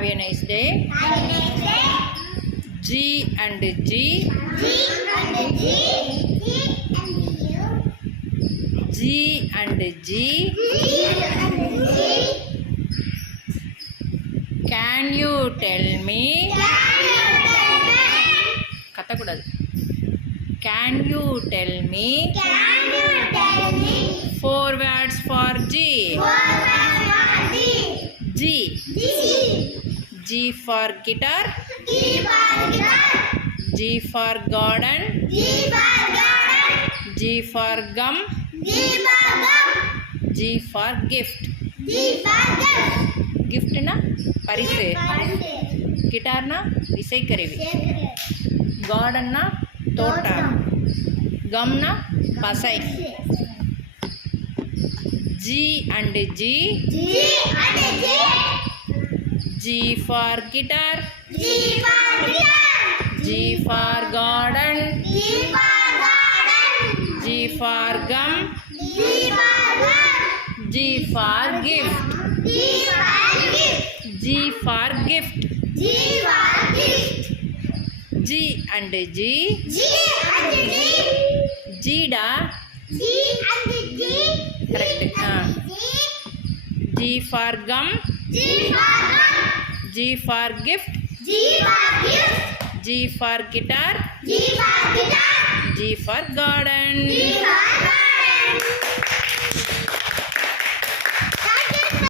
Have a nice day. G and G. G and G. Can you tell me? கத்தக்கூடாது. Can you tell me? 4 words for G. G. G for guitar. G for garden. G for gum. G for gift. Gift na பரிசு. Guitar na இசைக்கருவி. Garden na தோட்டம். Gum na பசை. G and G. G for guitar. G for garden. G for gum. G for gift. G for gift. G and G. G da. Correct. G for gum. G for gift. G for guitar. G for garden.